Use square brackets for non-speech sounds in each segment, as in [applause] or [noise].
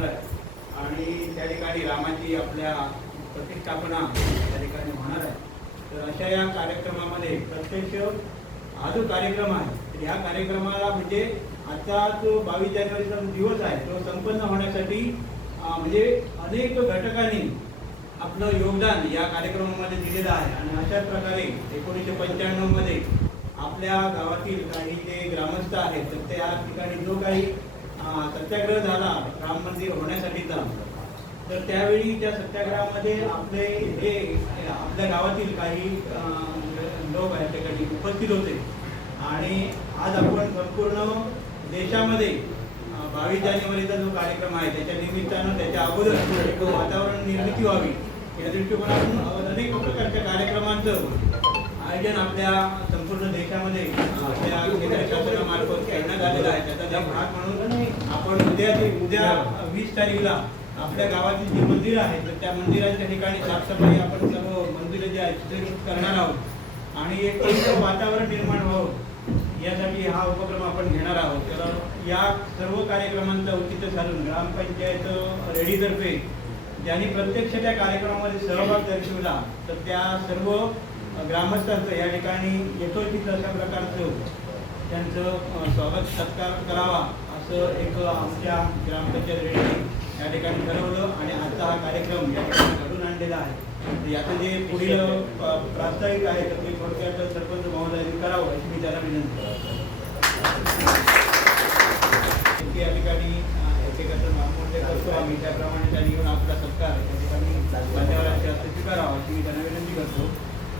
होणार आहे. आणि त्या ठिकाणी रामाची आपल्या प्रतिष्ठापना त्या ठिकाणी होणार आहे. तर अशा या कार्यक्रमामध्ये प्रत्यक्ष हा जो कार्यक्रम आहे तर या कार्यक्रमाला म्हणजे आजचा जो बावीस जानेवारीचा दिवस आहे तो संपन्न होण्यासाठी म्हणजे अनेक घटकांनी आपलं योगदान या कार्यक्रमामध्ये दिलेलं आहे. आणि अशाच प्रकारे एकोणीसशे पंच्याण्णवमध्ये आपल्या गावातील काही जे ग्रामस्थ आहेत तर त्या ठिकाणी जो काही सत्याग्रह झाला राम मंदिर होण्यासाठीचा तर त्यावेळी त्या सत्याग्रहामध्ये आपले हे आपल्या गावातील काही लोक आहेत त्याकडे उपस्थित होते. आणि आज आपण संपूर्ण देशामध्ये बावीस जानेवारीचा जो कार्यक्रम आहे त्याच्या निमित्तानं त्याच्या अगोदर एक वातावरण निर्मिती व्हावी. या दृष्टिकोनातून अनेक प्रकारच्या कार्यक्रमांचं आयोजन आपल्या संपूर्ण देशामध्ये आपल्या केंद्र शासनामार्फत करण्यात आलेलं आहे. त्याचा त्या भाग म्हणून आपण उद्या उद्या वीस तारीखला आपल्या गावातील जी मंदिर आहे तर त्या मंदिराच्या ठिकाणी साफसफाई आपण सर्व मंदिरं जे आहेत ते करणार आहोत. आणि एक वातावरण निर्माण व्हावं यासाठी हा उपक्रम आपण घेणार आहोत. तर या सर्व कार्यक्रमांचं औचित्य साधून ग्रामपंचायत रेडीतर्फे ज्यांनी प्रत्यक्ष त्या कार्यक्रमामध्ये सहभाग दर्शवला तर त्या सर्व ग्रामस्थांचं या ठिकाणी येतोय तिथं अशा प्रकारचं त्यांचं स्वागत सत्कार करावा असं एक आमच्या ग्रामपंचायत या ठिकाणी ठरवलं आणि आजचा हा कार्यक्रम या ठिकाणी घडून आणलेला आहे. याचं जे पुढील प्रास्ताविक आहे तर ते थोडक्यात सरपंच महोदयांनी करावं अशी मी त्याला विनंती करतो. या ठिकाणी एकेकाचं नाममोर्चे करतो आम्ही त्याप्रमाणे त्यांनी येऊन आपला सत्कार या ठिकाणी मान्यवरांच्या हस्ते स्वीकारावा अशी मी त्यांना विनंती करतो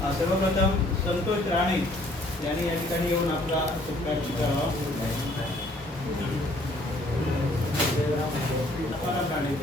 अ, सर्वप्रथम संतोष राणे यांनी या ठिकाणी येऊन आपला सत्कार स्वीकारावा राणे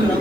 Bakın lan.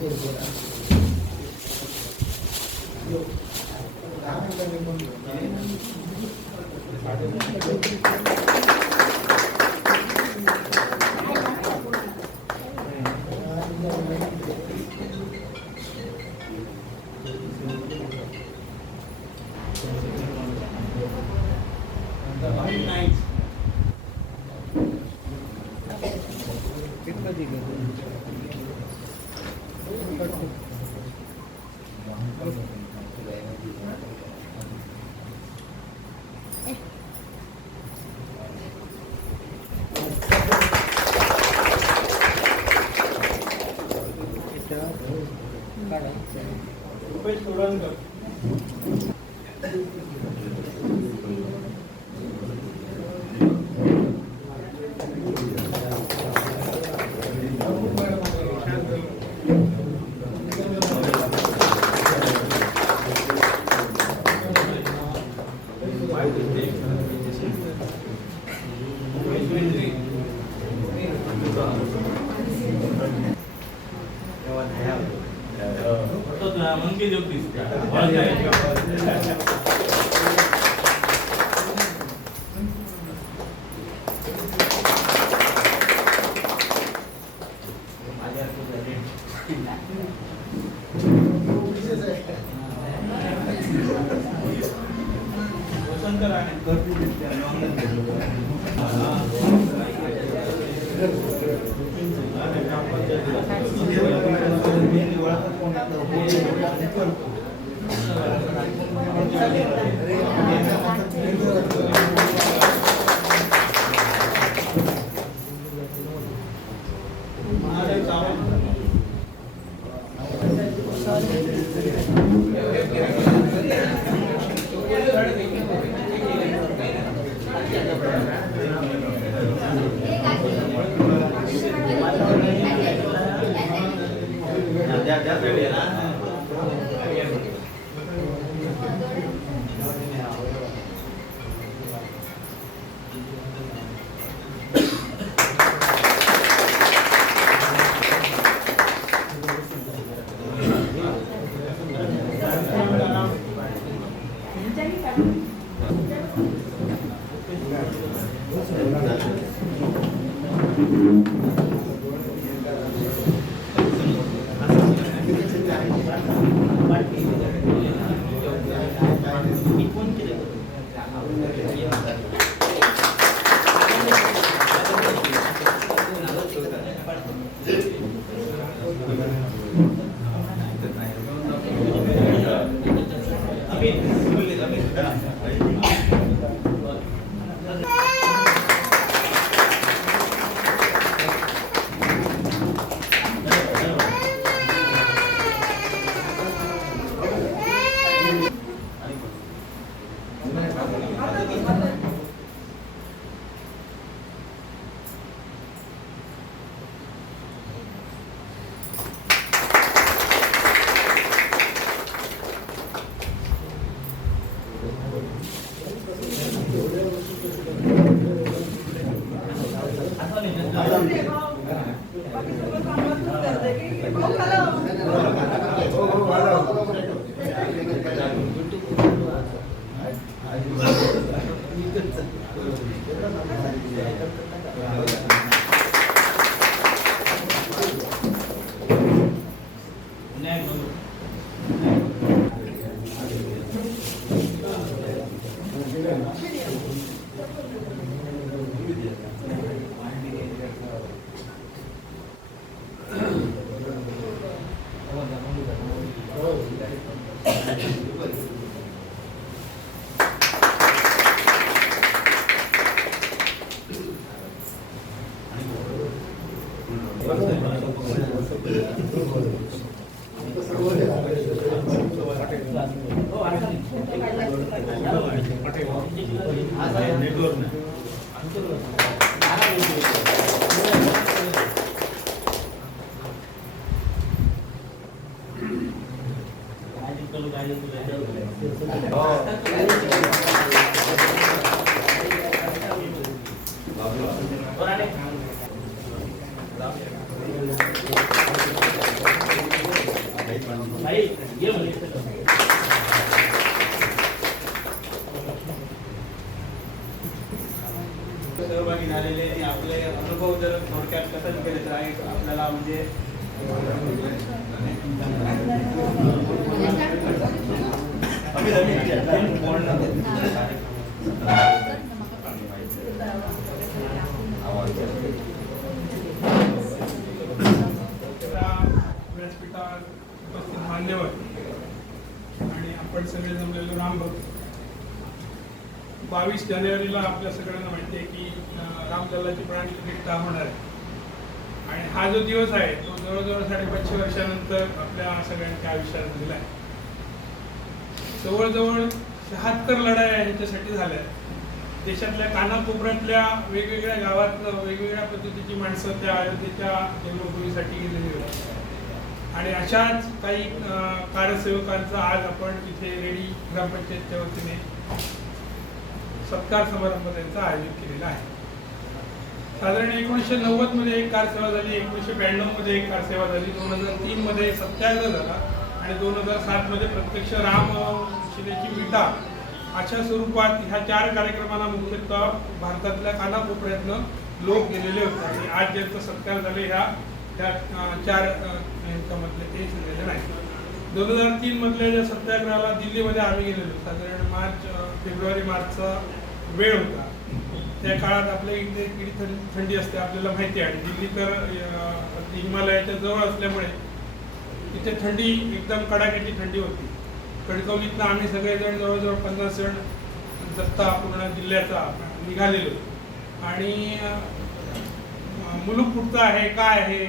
对不对？मान्यवर. आणि आपण सगळे जमलेलो रामभक्त बावीस जानेवारीला आपल्या सगळ्यांना माहिती आहे की रामलल्लाची प्राणप्रतिष्ठा होणार आहे. आणि हा जो दिवस आहे तो जवळजवळ साडेपाचशे वर्षानंतर आपल्या सगळ्यांच्या आयुष्यात दिला आहे. जवळजवळ शहात्तर लढाया ह्याच्यासाठी झाल्या. आहेत. देशातल्या कानाकोपऱ्यातल्या वेगवेगळ्या गावात वेगवेगळ्या पद्धतीची माणसं त्या अयोध्येच्या जन्मभूमीसाठी गेलेली होती. आणि अशाच काही कार्यसेवकांचा आज आपण तिथे रेडी ग्रामपंचायतच्या वतीने सत्कार समारंभ त्यांचा आयोजित केलेला आहे. साधारण एकोणीसशे नव्वदमध्ये एक कारसेवा झाली एकोणीसशे ब्याण्णवमध्ये एक कारसेवा झाली दोन हजार तीन मध्ये सत्याग्रह झाला आणि दोन हजार सात मध्ये प्रत्यक्ष राम शिलेची विटा अशा स्वरूपात ह्या चार कार्यक्रमांना मुख्यतः भारतातल्या कानाकोपऱ्यातनं लोक गेलेले होते. आणि आज ज्यांचा सत्कार झाले ह्या त्या चार अं, ते झालेले नाही. दोन हजार तीन मधल्या ज्या सत्याग्रहाला दिल्लीमध्ये आम्ही गेलेलो साधारण मार्च फेब्रुवारी मार्चचा वेळ होता. त्या काळात आपल्या इथे किती थंडी असते आपल्याला माहिती आहे. आणि दिल्ली तर हिमालयाच्या जवळ असल्यामुळे तिथे थंडी एकदम कडाक्याची थंडी होती. कणकवलीतनं आम्ही सगळेजण जवळजवळ पन्नास जण दत्ता पूर्ण जिल्ह्याचा निघालेलो. आणि मुलुक कुठचं आहे काय आहे?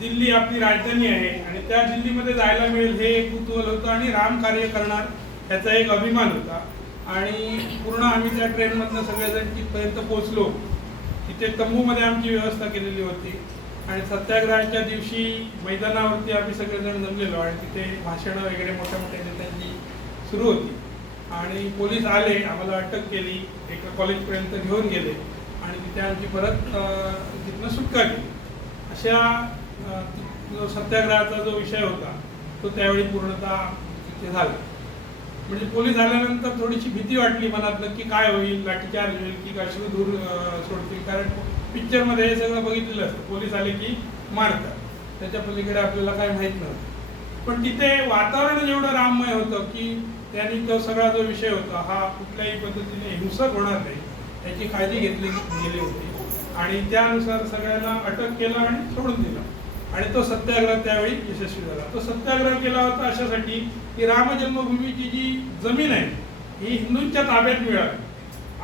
दिल्ली आपली राजधानी आहे आणि त्या दिल्लीमध्ये जायला मिळेल हे एक कुतूहल होतं आणि राम कार्य करणार याचा एक अभिमान होता. आणि पूर्ण आम्ही त्या ट्रेनमधनं सगळेजण तिथपर्यंत पोहोचलो. तिथे तंबूमध्ये आमची व्यवस्था केलेली होती. आणि सत्याग्रहाच्या दिवशी मैदानावरती आम्ही सगळेजण जमलेलो आणि तिथे भाषणं वगैरे मोठ्या मोठ्या नेत्यांची सुरू होती. आणि पोलीस आले आम्हाला अटक केली एका कॉलेजपर्यंत घेऊन गेले. आणि तिथे आमची परत तिथनं सुटका केली. अशा जो सत्याग्रहाचा जो विषय होता तो त्यावेळी पूर्णतः तिथे झाला. म्हणजे पोलीस आल्यानंतर थोडीशी भीती वाटली मनातलं की काय होईल लाठीचार्ज होईल की अश्रू दूर सोडतील. कारण पिक्चरमध्ये हे सगळं बघितलेलं असतं. पोलीस आले की मारतात. त्याच्या पलीकडे आपल्याला काय माहीत नव्हतं. पण तिथे वातावरण एवढं राममय होतं की त्यांनी तो सगळा जो विषय होता हा कुठल्याही पद्धतीने हिंसक होणार नाही. याची काळजी घेतली गेली होती. आणि त्यानुसार सगळ्यांना अटक केलं आणि सोडून दिलं. आणि तो सत्याग्रह त्यावेळी यशस्वी झाला. तो सत्याग्रह केला होता अशासाठी की राम जन्मभूमीची जी जमीन आहे ही हिंदूंच्या ताब्यात मिळावी.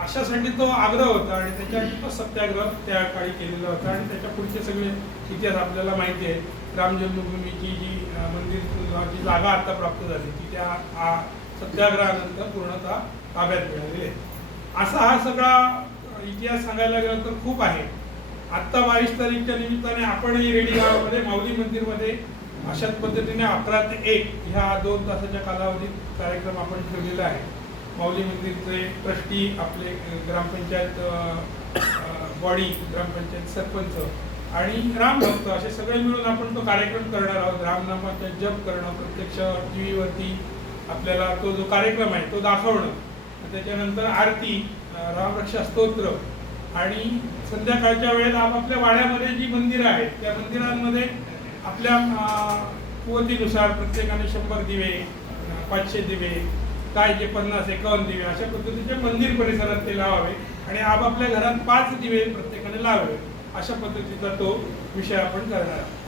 अशासाठी तो आग्रह होता आणि त्याच्यासाठी तो सत्याग्रह त्या काळी केलेला होता. आणि त्याच्या पुढचे सगळे इतिहास आपल्याला माहिती आहे. राम जन्मभूमीची जी मंदिर जी जागा आता प्राप्त झाली ती त्या सत्याग्रहानंतर पूर्णतः ताब्यात मिळालेली आहे. असा हा सगळा इतिहास सांगायला गेला तर खूप आहे. आत्ता बावीस तारीखच्या निमित्ताने आपणही रेडी गावामध्ये माऊली मंदिरमध्ये अशाच पद्धतीने अकरा ते एक ह्या दोन तासाच्या कालावधीत कार्यक्रम आपण ठेवलेला आहे. माऊली मंदिरचे ट्रस्टी आपले ग्रामपंचायत बॉडी ग्रामपंचायत सरपंच आणि रामभक्त असे सगळे मिळून आपण तो कार्यक्रम करणार आहोत. रामनामाचा जप करणं प्रत्यक्ष टी व्हीवरती आपल्याला तो जो कार्यक्रम आहे तो दाखवणं. त्याच्यानंतर आरती रामरक्षा स्तोत्र आणि संध्याकाळच्या वेळेत आपापल्या वाड्यामध्ये जी मंदिरं आहेत त्या मंदिरांमध्ये आपल्या कुवतीनुसार प्रत्येकाने शंभर दिवे पाचशे दिवे काय जे पन्नास एकावन्न दिवे अशा पद्धतीचे मंदिर परिसरात ते लावावे आणि आपापल्या घरात पाच दिवे प्रत्येकाने लावावे अशा पद्धतीचा तो विषय आपण करणार आहोत.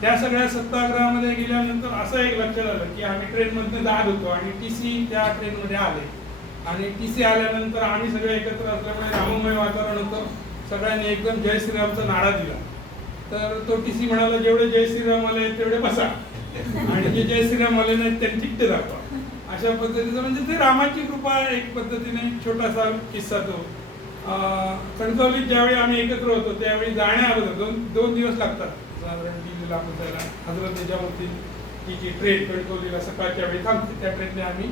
त्या सगळ्या सत्याग्रहामध्ये गेल्यानंतर असं एक लक्षात आलं की आम्ही ट्रेनमधनं जात होतो आणि टी सी त्या ट्रेनमध्ये आले. आणि टी सी आल्यानंतर आम्ही सगळे एकत्र असल्यामुळे राममय वातावरण होतं सगळ्यांनी एकदम जय श्रीरामचा नारा दिला. तर तो टी सी म्हणाला जेवढे जय श्रीराम आले तेवढे बसा. आणि जे जय श्रीराम आले नाहीत त्यांनी चिठ्ठे दाखवा. अशा पद्धतीचं म्हणजे ते रामाची कृपा एक पद्धतीने छोटासा किस्सा तो. कणकवलीत ज्यावेळी आम्ही एकत्र होतो त्यावेळी जाण्या दोन दोन दिवस लागतात. साधारण दिल्लीला पोचायला हजरत त्याच्यावरती ती जी ट्रेन कणकवलीला सकाळच्या वेळी थांबते त्या ट्रेनने आम्ही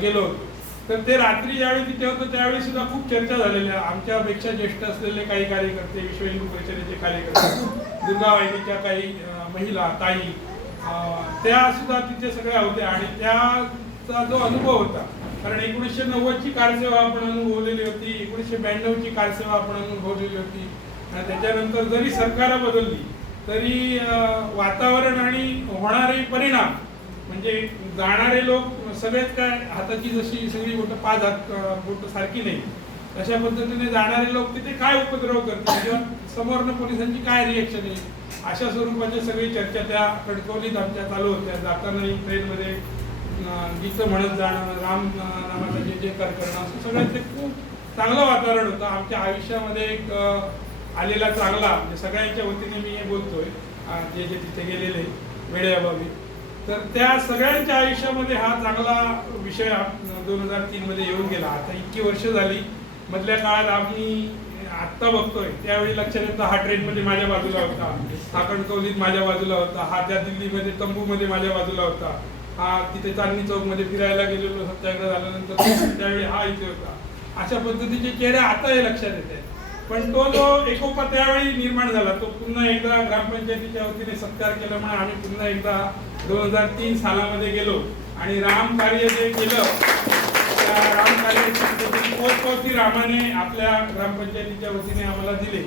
गेलो होतो. तर ते रात्री ज्यावेळी तिथे होतं त्यावेळी सुद्धा खूप चर्चा झालेल्या. आमच्यापेक्षा ज्येष्ठ असलेले काही कार्यकर्ते विश्व हिंदू परिषदेचे कार्यकर्ते दुर्गावाहिनीच्या काही महिला ताई त्या सुद्धा तिथे सगळ्या होत्या. आणि त्याचा जो अनुभव होता कारण एकोणीसशे नव्वदची कारसेवा आपण अनुभवलेली होती एकोणीसशे ब्याण्णवची कारसेवा आपण अनुभवलेली होती. आणि त्याच्यानंतर जरी सरकार बदलली तरी वातावरण आणि होणारे परिणाम म्हणजे जाणारे लोक सगळेच काय हाताची जशी सगळी बोट पाच हात बोट सारखी नाही. तशा पद्धतीने जाणारे लोक तिथे काय उपद्रव करतात? किंवा समोरनं पोलिसांची काय रिएक्शन आहे? अशा स्वरूपाची सगळी चर्चा त्या कणकवलीत आमच्या चालू होत्या. जातानाही ट्रेनमध्ये गीतं म्हणत जाणं राम अं, नामाचा जे जे कर करणं असं सगळं ते खूप चांगलं वातावरण होतं. आमच्या आयुष्यामध्ये एक आलेला चांगला म्हणजे सगळ्यांच्या वतीने मी हे बोलतोय जे जे तिथे गेलेले वेळेअभावी तर त्या सगळ्यांच्या आयुष्यामध्ये हा चांगला विषय दोन हजार तीन मध्ये येऊन गेला. आता इतकी वर्ष झाली. मधल्या काळात आम्ही आत्ता बघतोय. त्यावेळी लक्षात येतं हा ट्रेन मध्ये माझ्या बाजूला होता. हा कणकवलीत माझ्या बाजूला होता. हा त्या दिल्लीमध्ये तंबूमध्ये माझ्या बाजूला होता. हा तिथे चांदणी चौकमध्ये फिरायला गेलेलो सत्याग्रह झाल्यानंतर [coughs] त्यावेळी हा इथे होता. अशा पद्धतीचे चेहरे आताही लक्षात येते पण तो जो एकोपा त्यावेळी निर्माण झाला तो पुन्हा एकदा ग्रामपंचायतीच्या वतीने सत्कार केल्यामुळे आम्ही पुन्हा एकदा दोन हजार तीन सालामध्ये गेलो आणि राम कार्य जे केलं त्या राम कार्याची पोचपावती रामाने आपल्या ग्रामपंचायतीच्या वतीने आम्हाला दिले.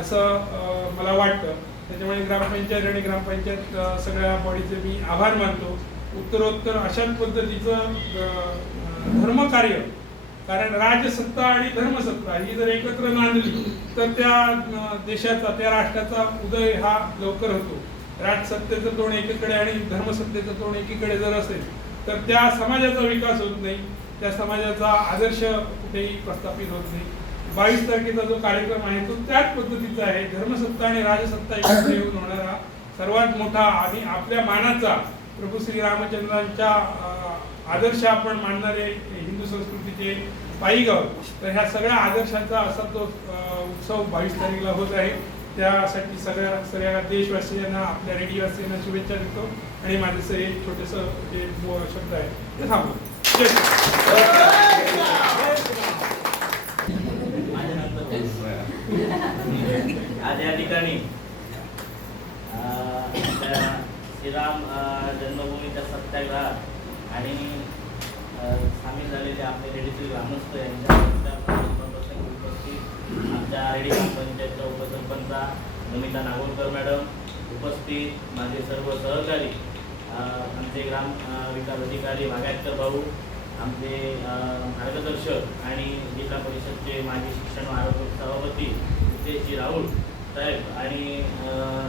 असं मला वाटतं. त्याच्यामुळे ग्रामपंचायत आणि ग्रामपंचायत सगळ्या बॉडीचे मी आभार मानतो. उत्तरोत्तर अशाच पद्धतीचं धर्मकार्य कारण राजसत्ता आणि धर्मसत्ता ही जर एकत्र नांदली तर त्या देशाचा त्या राष्ट्राचा उदय हा लवकर होतो. राजसत्तेचं तोंड एकीकडे आणि धर्मसत्तेचं तोंड एकीकडे जर असेल तर त्या समाजाचा विकास होत नाही. त्या समाजाचा आदर्श कुठेही प्रस्थापित होत नाही. बावीस तारखेचा जो कार्यक्रम आहे तो त्याच पद्धतीचा आहे. धर्मसत्ता आणि राजसत्ता एकत्र येऊन होणारा सर्वात मोठा आणि आपल्या मानाचा प्रभू श्री रामचंद्रांच्या आदर्श आपण मानणारे हिंदू संस्कृतीचे पायीगाव तर ह्या सगळ्या आदर्शांचा असा तो उत्सव बावीस तारखेला होत आहे. त्यासाठी सगळ्या सगळ्या देशवासियांना आपल्या रेडिओवासियांना शुभेच्छा देतो. आणि माझं असं एक छोटंसं जे शब्द आहे. ते थांबतो आज या ठिकाणी श्रीराम जन्मभूमीच्या सत्याग्रहात आणि सामील झालेले आपले रेडीचे ग्रामस्थ यांच्या उपस्थित आमच्या रेडी ग्रामपंचायतच्या उपसरपंचा नमिता नागोरकर मॅडम उपस्थित माझे सर्व सहकारी आमचे ग्राम विकास अधिकारी भागायतकर भाऊ आमचे मार्गदर्शक आणि जिल्हा परिषदचे माजी शिक्षण आरोग्य सभापती नितेशजी राहुल साहेब आणि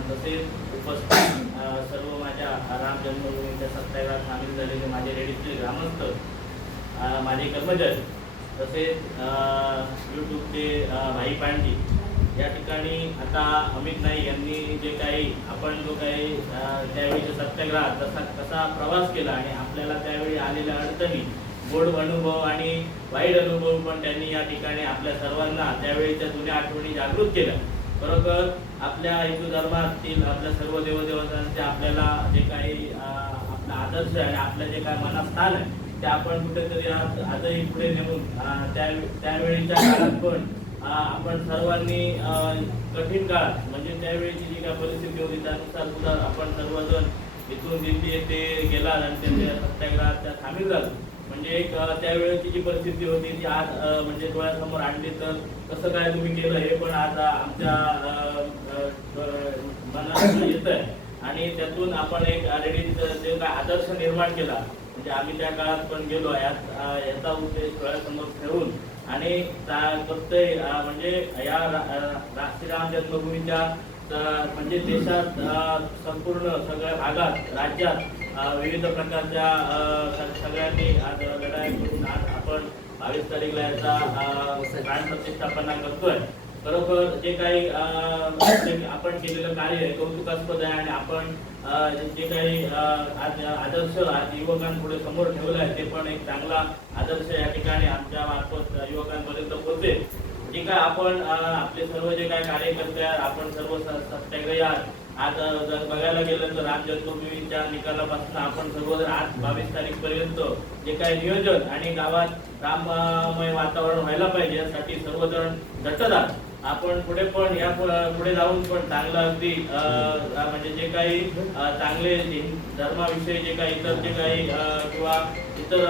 तसेच उपस्थित सर्व माझ्या राम जन्मभूमीच्या सत्याग्रहात सामील झालेले माझे रेडीतील ग्रामस्थ माझे कर्मचारी तसेच यूट्यूबचे भाई पांडी या ठिकाणी आता अमित नाईक यांनी जे काही आपण जो काही त्यावेळीच्या सत्याग्रहात तसा कसा प्रवास केला आणि आपल्याला त्यावेळी आलेल्या अडचणी गोड अनुभव आणि वाईट अनुभव पण त्यांनी या ठिकाणी आपल्या सर्वांना त्यावेळीच्या जुन्या आठवणी जागृत केल्या. बरोबर आपल्या हिंदू धर्मातील आपल्या सर्व देवदेवतांचे आपल्याला जे काही अं, आपला आदर्श आणि आपलं जे काही मनात स्थान आहे ते आपण कुठेतरी आज आजही पुढे नेऊन त्यावेळीच्या काळात पण आपण सर्वांनी कठीण काळात म्हणजे त्यावेळीची जी काय परिस्थिती होती त्यानुसार सुद्धा आपण सर्वजण इथून दिल्ली येथे गेला आणि त्यांच्या सत्याग्रहात त्या सामील झालो. म्हणजे एक त्यावेळेची जी परिस्थिती होती ती आज म्हणजे डोळ्यासमोर आणली तर कसं काय तुम्ही केलं हे पण आज आमच्या मनात येत आहे आणि त्यातून आपण एक ऑलरेडी जे काय आदर्श निर्माण केला. म्हणजे आम्ही त्या काळात पण गेलो यात याचा उद्देश डोळ्यासमोर ठेवून आणि फक्त म्हणजे या रा- जन्मभूमीच्या म्हणजे देशात संपूर्ण सगळ्या भागात राज्यात विविध प्रकारच्या अं, सगळ्यांनी आज लढाई करून आज आपण बावीस तारीखला याचा अं, प्राण प्रतिष्ठापना करतोय. बरोबर जे काही आपण केलेलं कार्य आहे कौतुकास्पद आहे आणि आपण जे काही आदर्श आज युवकांपुढे समोर ठेवलं आहे ते पण एक चांगला आदर्श या ठिकाणी आमच्या मार्फत युवकांपर्यंत पोहोचेल. जे काय आपण आपले सर्व जे काय कार्यकर्ते आपण सर्व सत्याग्रही आहात. आज जर बघायला गेलं तर राम जन्मभूमीच्या निकालापासून आपण सर्वजण आज बावीस तारीख पर्यंत जे काही नियोजन आणि गावात राममय वातावरण व्हायला पाहिजे यासाठी सर्वजण झटत आपण पुढे पण या पुढे जाऊन पण चांगलं अगदी म्हणजे जे काही चांगले धर्माविषयी जे काही इतर जे काही किंवा इतर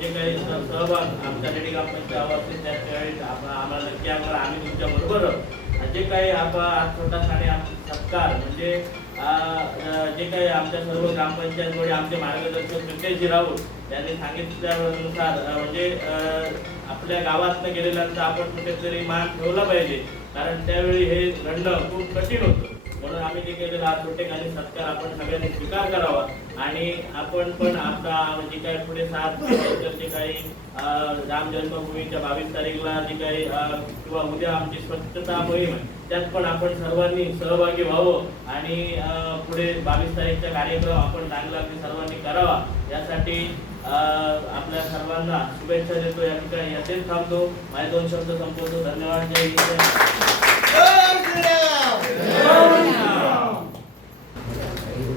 जे काही सहभाग आमच्या रेडी ग्रामपंचायत असतील त्या त्यावेळी आम्हाला नक्की आम्हाला आम्ही तुमच्या बरोबर जे काही आपण आज छोटा आणि आम- सत्कार म्हणजे जे काही आमच्या सर्व ग्रामपंचायतमध्ये आमचे मार्गदर्शक नितेशजी राऊत यांनी सांगितल्यानुसार म्हणजे आपल्या गावातनं गेलेल्यांचा आपण कुठेतरी मान ठेवला पाहिजे. कारण त्यावेळी हे घडणं खूप कठीण होतं. म्हणून आम्ही जे केलेला हा छोटेखानी सत्कार आपण सगळ्यांनी स्वीकार करावा. आणि आपण पण आता जे काही पुढे सात जे काही राम जन्मभूमीच्या बावीस तारीखला जी काही किंवा उद्या आमची स्वच्छता मोहीम आहे त्यात पण आपण सर्वांनी सहभागी व्हावं. आणि पुढे बावीस तारीखचा कार्यक्रम आपण चांगला अगदी सर्वांनी करावा. यासाठी अं, आपल्या सर्वांना शुभेच्छा देतो. या ठिकाणी याचेच थांबतो. माझे दोन शब्द संपवतो. धन्यवाद. जय हिंद.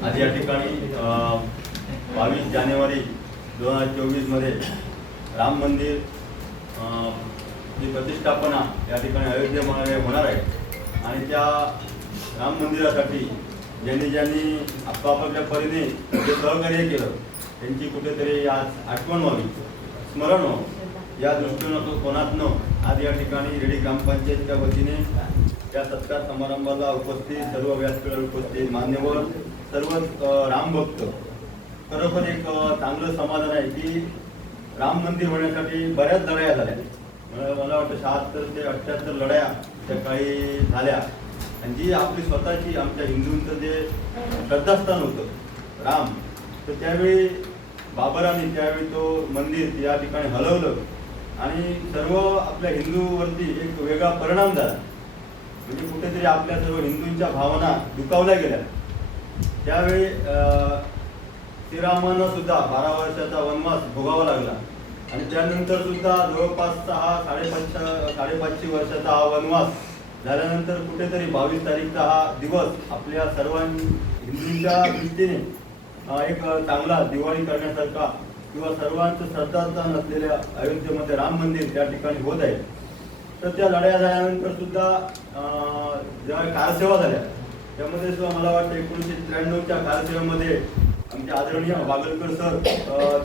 आज या ठिकाणी बावीस जानेवारी दोन हजार चोवीसमध्ये राम मंदिर जी ची प्रतिष्ठापना या ठिकाणी अयोध्येमध्ये होणार आहे. आणि त्या राम मंदिरासाठी ज्यांनी ज्यांनी आपापल्या परीने जे सहकार्य केलं त्यांची कुठेतरी आज आठवण व्हावी स्मरण व्हावं. या दृष्टीनं कोणातनं आज या ठिकाणी रेडी ग्रामपंचायतच्या वतीने या सत्कार समारंभाला उपस्थित सर्व व्यासपीठावर उपस्थित मान्यवर सर्व राम रामभक्त खरोखर एक चांगलं समाधान आहे की राम मंदिर होण्यासाठी बऱ्याच लढाया झाल्या. मला मला वाटतं शहात्तर ते अठ्ठ्याहत्तर लढाया त्या काही झाल्या. आणि जी आपली स्वतःची आमच्या हिंदूंचं जे श्रद्धास्थान होतं राम तर त्यावेळी बाबराने त्यावेळी तो मंदिर या ठिकाणी हलवलं. आणि सर्व आपल्या हिंदूवरती एक वेगळा परिणाम झाला. म्हणजे कुठेतरी आपल्या सर्व हिंदूंच्या भावना दुखावल्या गेल्या. त्यावेळी अं, श्रीरामांना सुद्धा बारा वर्षाचा वनवास भोगावा लागला. आणि त्यानंतर सुद्धा जवळपास सहा साडेपाचशे साडेपाचशे वर्षाचा हा वनवास झाल्यानंतर कुठेतरी बावीस तारीखचा हा दिवस आपल्या सर्वां हिंदूंच्या दृष्टीने एक चांगला दिवाळी करण्यासारखा किंवा सर्वांचं श्रद्धास्थान असलेल्या अयोध्येमध्ये राम मंदिर त्या ठिकाणी होत आहे. तर त्या लढाया झाल्यानंतर सुद्धा अं, ज्या कारसेवा झाल्या त्यामध्ये सुद्धा मला वाटतं एकोणीसशे त्र्याण्णवच्या कारसेवेमध्ये आमचे आदरणीय बागलकर सर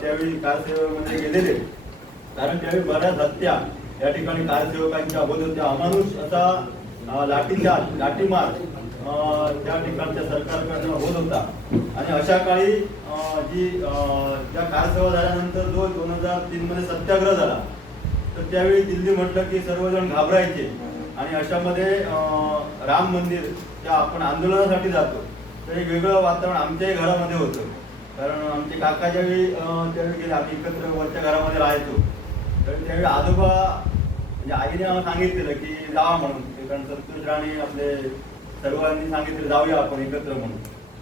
त्यावेळी कारसेवेमध्ये गेलेले. कारण त्यावेळी बऱ्याच हत्या या ठिकाणी कारसेवकांच्या अगोदर होत्या. अमानुष असा अं, लाठीचार्ज लाठीमार अं, त्या ठिकाणच्या सरकारकडनं होत होता. आणि अशा काळी जी अं, ज्या कारसेवा झाल्यानंतर जो दोन हजार तीन मध्ये सत्याग्रह झाला तर त्यावेळी दिल्ली म्हटलं की सर्वजण घाबरायचे. आणि अशामध्ये राम मंदिर त्या आपण आंदोलनासाठी जातो. तर एक वेगळं वातावरण आमच्याही घरामध्ये होतं. कारण आमचे काका ज्यावेळी त्यावेळी गेले आम्ही एकत्र वरच्या घरामध्ये राहायचो. तर त्यावेळी आजोबा म्हणजे आईने आम्हाला सांगितलेलं की जावा म्हणून. कारण संतोष राणे आपले सर्वांनी सांगितलं जाऊया आपण एकत्र म्हणून.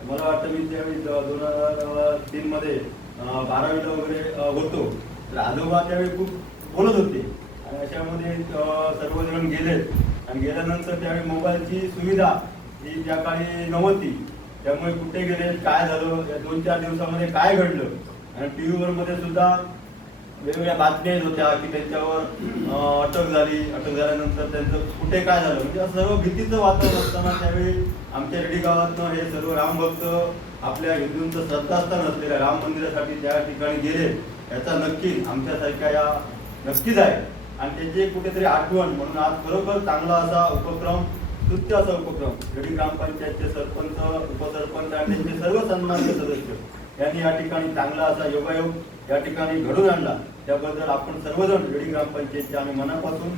मला वाटतं मी त्यावेळी दोन हजार तीन मध्ये बारावीला वगैरे होतो. तर आजोबा त्यावेळी खूप बोलत होते. आणि अशामध्ये सर्वजण गेले आणि गेल्यानंतर त्यावेळी मोबाईलची सुविधा ही त्या काळी नव्हती त्यामुळे कुठे गेले काय झालं या दोन चार दिवसामध्ये काय घडलं? आणि टी व्हीवर मध्ये सुद्धा वेगवेगळ्या बातम्या येत होत्या की त्यांच्यावर अटक झाली. अटक झाल्यानंतर त्यांचं कुठे काय झालं? म्हणजे सर्व भीतीचं वातावरण असताना त्यावेळी आमच्या रेडी गावातनं हे सर्व रामभक्त आपल्या हिंदूंचं श्रद्धास्थान असलेल्या राम मंदिरासाठी त्या ठिकाणी गेले याचा नक्की आमच्यासारख्या या नक्कीच आहे. आणि त्यांची कुठेतरी आठवण म्हणून आज खरोखर चांगला असा उपक्रम स्तुत्य असा उपक्रम जडी ग्रामपंचायतचे सरपंच उपसरपंच आणि त्यांचे सर्व सन्मान्य सदस्य यांनी या ठिकाणी चांगला असा योगायोग या ठिकाणी घडून आणला. त्याबद्दल आपण सर्वजण जडी ग्रामपंचायतचे आम्ही मनापासून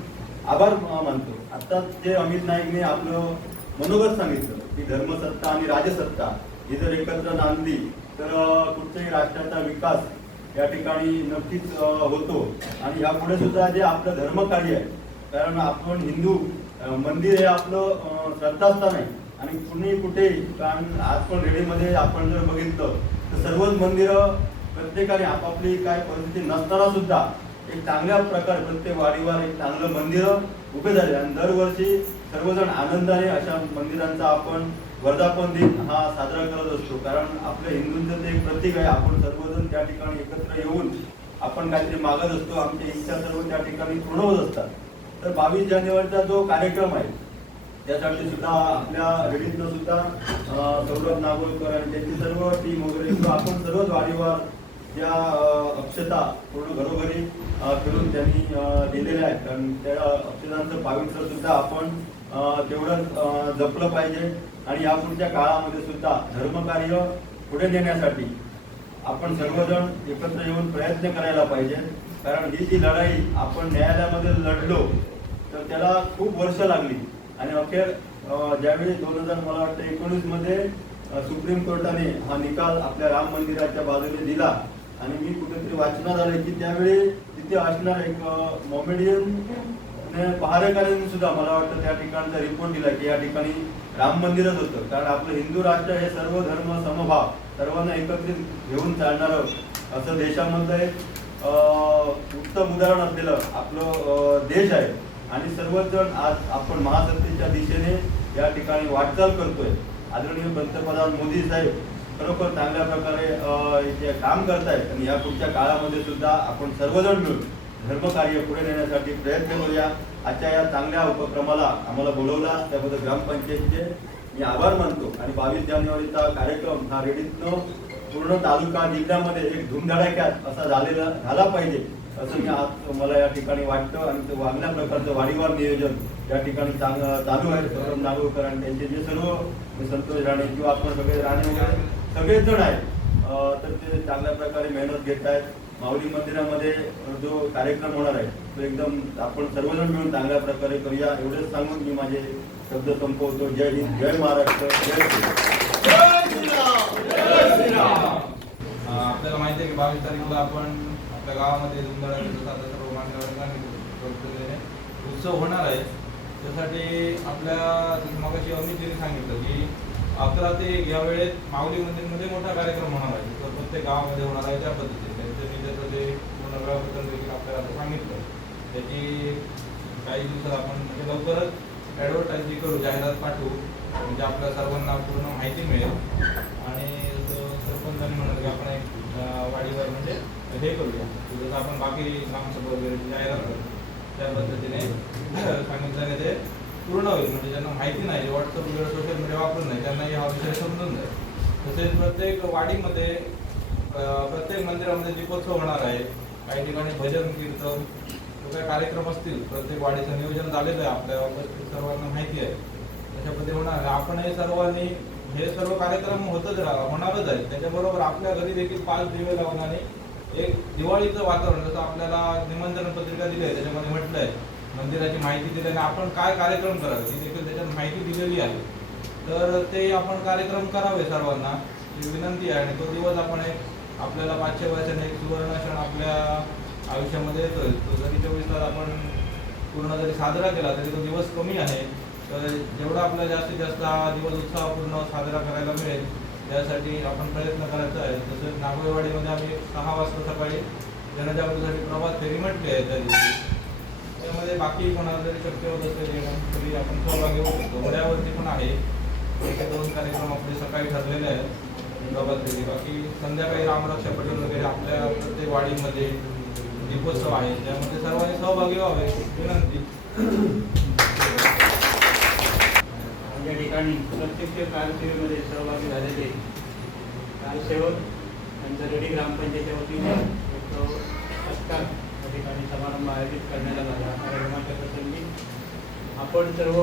आभार मानतो. आता जे अमित नाईकने आपलं मनोगत सांगितलं की धर्मसत्ता आणि राजसत्ता ही जर एकत्र नांदली तर कुठच्याही राष्ट्राचा विकास या ठिकाणी नक्कीच होतो. आणि यापुढे सुद्धा जे आपलं धर्मकार्य आहे कारण आपण हिंदू मंदिर हे आपलं श्रद्धास्थान आहे. आणि कुणी कुठे कारण आज पण रेडीमध्ये आपण जर बघितलं तर सर्वच मंदिरं प्रत्येकाने आपापली काय परिस्थिती नसताना सुद्धा एक चांगल्या प्रकारे प्रत्येक वाडीवर एक चांगलं मंदिर उभे झाले. आणि दरवर्षी सर्वजण आनंदाने अशा मंदिरांचा आपण वर्धापन दिन हा साजरा करत असतो. कारण आपल्या हिंदूंचं ते एक प्रतीक आहे. आपण सर्वजण त्या ठिकाणी एकत्र येऊन आपण काहीतरी मागत असतो. आमच्या इच्छा सर्व त्या ठिकाणी पूर्ण होत असतात. तर बावीस जानेवारीचा जो कार्यक्रम आहे त्यासाठी सुद्धा आपल्या रेडीतनं सुद्धा सौरभ नागोलकर आणि त्यांची सर्व टीम वगैरे आपण सर्वच वाडीवर ज्या अक्षता पूर्ण घरोघरी फिरून त्यांनी दिलेल्या आहेत. कारण त्या अक्षतांचं पावित्र्य सुद्धा आपण तेवढं तेवढंच जपलं पाहिजे. आणि यापुढच्या काळामध्ये सुद्धा धर्मकार्य पुढे नेण्यासाठी आपण सर्वजण एकत्र येऊन प्रयत्न करायला पाहिजे. कारण ही जी लढाई आपण न्यायालयामध्ये लढलो तर त्याला खूप वर्ष लागली. आणि अखेर ज्यावेळी दोन हजार मला वाटतं एकोणीसमध्ये सुप्रीम कोर्टाने हा निकाल आपल्या राम मंदिराच्या बाजूने दिला आणि मी कुठेतरी वाचणार आले की त्यावेळी तिथे असणार एक मॉमेडियन पहारेकऱ्यांनी सुद्धा मला वाटतं त्या ठिकाणचा रिपोर्ट दिला की या ठिकाणी राम मंदिरच होतं. कारण आपलं हिंदू राष्ट्र हे सर्व धर्म समभाव सर्वांना एकत्रित घेऊन चालणारं असं देशामध्ये एक उत्तम उदाहरण असलेलं आपलं देश आहे. आणि सर्वच जण आज आपण महासत्तेच्या दिशेने या ठिकाणी वाटचाल करतोय. आदरणीय पंतप्रधान मोदी साहेब खरोखर चांगल्या प्रकारे इथे काम करतायत आणि या पुढच्या काळामध्ये सुद्धा आपण सर्वजण मिळून धर्मकार्य पुढे नेण्यासाठी प्रयत्न करूया. आजच्या या चांगल्या उपक्रमाला आम्हाला बोलवला त्याबद्दल ग्रामपंचायतीचे मी आभार मानतो आणि बावीस जानेवारीचा कार्यक्रम हा रेडीतनं पूर्ण तालुका जिल्ह्यामध्ये एक धुमधडाक्यात असा झालेला झाला पाहिजे असं मी आज मला या ठिकाणी वाटतं आणि ते वागण्या प्रकारचं वाडीवार नियोजन या ठिकाणी चांग चालू आहे. सौरभ नागोकर आणि त्यांचे जे सर्व संतोष राणे किंवा आपण सगळे राणे वगैरे सगळेच जण आहेत. अं, तर ते चांगल्या प्रकारे मेहनत घेत आहेत. माऊली मंदिरामध्ये जो कार्यक्रम होणार आहे तो एकदम आपण सर्वजण मिळून चांगल्या प्रकारे करूया. एवढंच सांगून मी माझे शब्द संपवतो. जय हिंद जय महाराष्ट्र जय श्रीराम आपल्याला माहिती आहे की बावीस तारखेला आपण आपल्या गावामध्ये उत्सव होणार आहे. त्यासाठी आपल्या मगाशी अमितजीने सांगितलं की अकरा ते या वेळेत माऊली मंदिरमध्ये मोठा कार्यक्रम होणार आहे. तर प्रत्येक गावामध्ये होणार आहे त्या पद्धतीने. त्यांनी त्याचं ते पूर्ण वेळापत्रक देखील आपल्याला सांगितलं त्याची काही दिवसात आपण म्हणजे लवकरच ॲडव्हर्टाईज करू जाहिरात पाठवू. म्हणजे आपल्या सर्वांना पूर्ण माहिती मिळेल. आणि सरपंचांनी म्हणाल की आपण एक अं, वाडीवर म्हणजे हे करूया. जसं आपण बाकी ग्रामसभा वगैरे जाहिरात करू त्या पद्धतीने सांगितल्याने ते पूर्ण होईल म्हणजे ज्यांना माहिती नाही व्हॉट्सअप वगैरे सोशल मीडिया वापरून नाही त्यांना हा विषय समजून जाईल. तसेच प्रत्येक वाडीमध्ये प्रत्येक मंदिरामध्ये दीपोत्सव होणार आहे. काही ठिकाणी भजन कीर्तन काही कार्यक्रम असतील प्रत्येक वाडीचं नियोजन झालेलं आहे आपल्या उपस्थित सर्वांना माहिती आहे. अशा पद्धती होणार आपण हे सर्वांनी हे सर्व कार्यक्रम होतच राहा होणारच आहे. त्याच्याबरोबर आपल्या घरी देखील पाच दिवे लावून आणि एक दिवाळीचं वातावरण जसं आपल्याला निमंत्रण पत्रिका दिली आहे त्याच्यामध्ये म्हटलं आहे मंदिराची माहिती दिली आणि आपण काय कार्यक्रम करावे ती देखील त्याच्यात माहिती दिलेली आहे. तर ते आपण कार्यक्रम करावे सर्वांना ही विनंती आहे. आणि तो दिवस आपण एक आपल्याला पाचशे वर्षाने एक सुवर्ण क्षण आपल्या आयुष्यामध्ये येतोय. तो जरी चोवीस तास आपण पूर्ण जरी साजरा केला तरी तो दिवस कमी आहे. तर जेवढा आपल्याला जास्तीत जास्त हा दिवस उत्साहपूर्ण साजरा करायला मिळेल त्यासाठी आपण प्रयत्न करायचा आहे. तसंच नागोरवाडीमध्ये आम्ही सहा वाजता सकाळी जनजागृतीसाठी प्रभात फेरी म्हटली आहे त्या दिवशी. त्यामध्ये बाकी कोणाला जरी शक्य होत असेल तरी आपण सहभागी होऊ घोड्यावरती पण आहे. एक दोन कार्यक्रम आपले सकाळी ठरलेले आहेत. प्रभात बाकी संध्याकाळी रामरक्षा पटेल वगैरे आपल्या प्रत्येक वाडीमध्ये दीपोत्सव आहे. त्यामध्ये सर्वांनी सहभागी व्हावे. विनंती. या ठिकाणी प्रत्यक्ष कारसेवेमध्ये सहभागी झालेले कारसेवक त्यांच्या रेडी ग्रामपंचायतीच्या वतीने सत्कार ठिकाणी समारंभ आयोजित करण्यात आला या कार्यक्रमाच्या प्रसंगी आपण सर्व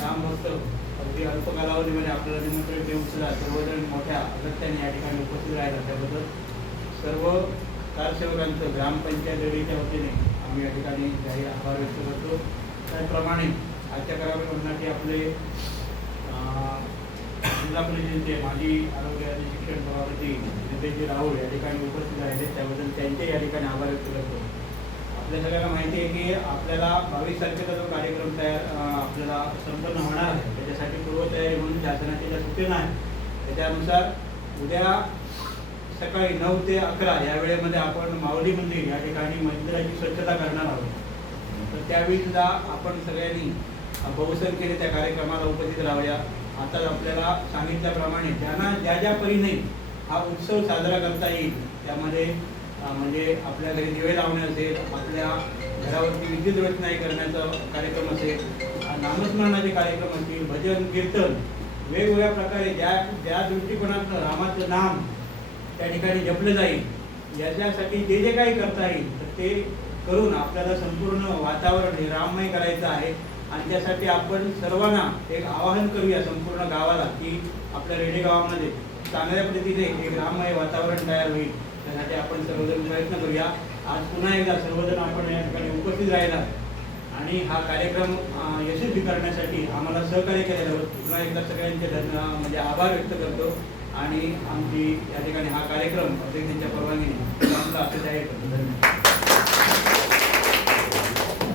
काम भक्त अगदी अल्प कालावधीमध्ये आपल्याला निमंत्रण देऊन सुद्धा सर्वजण मोठ्या अगत्याने या ठिकाणी उपस्थित राहिला. त्याबद्दल सर्व कारसेवकांचं ग्रामपंचायत रेडीच्या वतीने आम्ही या ठिकाणी जाहीर आभार व्यक्त करतो. त्याचप्रमाणे आजच्या कार्यक्रमासाठी आपले जिल्हा परिषदेचे माजी आरोग्य आणि शिक्षण सभापती नितेशजी राहुल या ठिकाणी उपस्थित राहिले. त्याबद्दल त्यांचे या ठिकाणी आभार व्यक्त करतो. आपल्या सगळ्यांना माहिती आहे की आपल्याला बावीस तारखेचा जो कार्यक्रम तयार आपल्याला संपन्न होणार आहे त्याच्यासाठी पूर्वतयारी म्हणून शासनाची ज्या सूचना आहे त्याच्यानुसार उद्या सकाळी नऊ ते अकरा या वेळेमध्ये आपण माऊली मंदिर या ठिकाणी मंदिराची स्वच्छता करणार आहोत. तर त्यावेळी सुद्धा आपण सगळ्यांनी बहुसंख्येने त्या कार्यक्रमाला उपस्थित राहूया. आता आपल्याला सांगितल्याप्रमाणे ज्यांना ज्या ज्या परीने हा उत्सव साजरा करता येईल त्यामध्ये म्हणजे आपल्या घरी दिवे लावणे असेल आपल्या घरावरती विद्युत रोषणाई करण्याचा कार्यक्रम असेल नामस्मरणाचे कार्यक्रम असतील भजन कीर्तन वेगवेगळ्या प्रकारे ज्या ज्या दृष्टिकोनात रामाचं नाम त्या ठिकाणी जपलं जाईल याच्यासाठी जे जे काही करता येईल तर ते करून आपल्याला संपूर्ण वातावरण हे राममय करायचं आहे. आणि त्यासाठी आपण सर्वांना एक आवाहन करूया संपूर्ण गावाला की आपल्या रेडे गावामध्ये चांगल्या पद्धतीने एक राममय वातावरण तयार होईल. करण्यासाठी आपण सर्वजण प्रयत्न करूया. आज पुन्हा एकदा सर्वजण आपण या ठिकाणी उपस्थित राहिला आणि हा कार्यक्रम यशस्वी करण्यासाठी आम्हाला सहकार्य केल्याबद्दल पुन्हा एकदा सगळ्यांचे धन्य म्हणजे आभार व्यक्त करतो. आणि आमची या ठिकाणी हा कार्यक्रम अध्यक्षांच्या परवानगीने. आमचा असे जाहीर करतो धन्यवाद.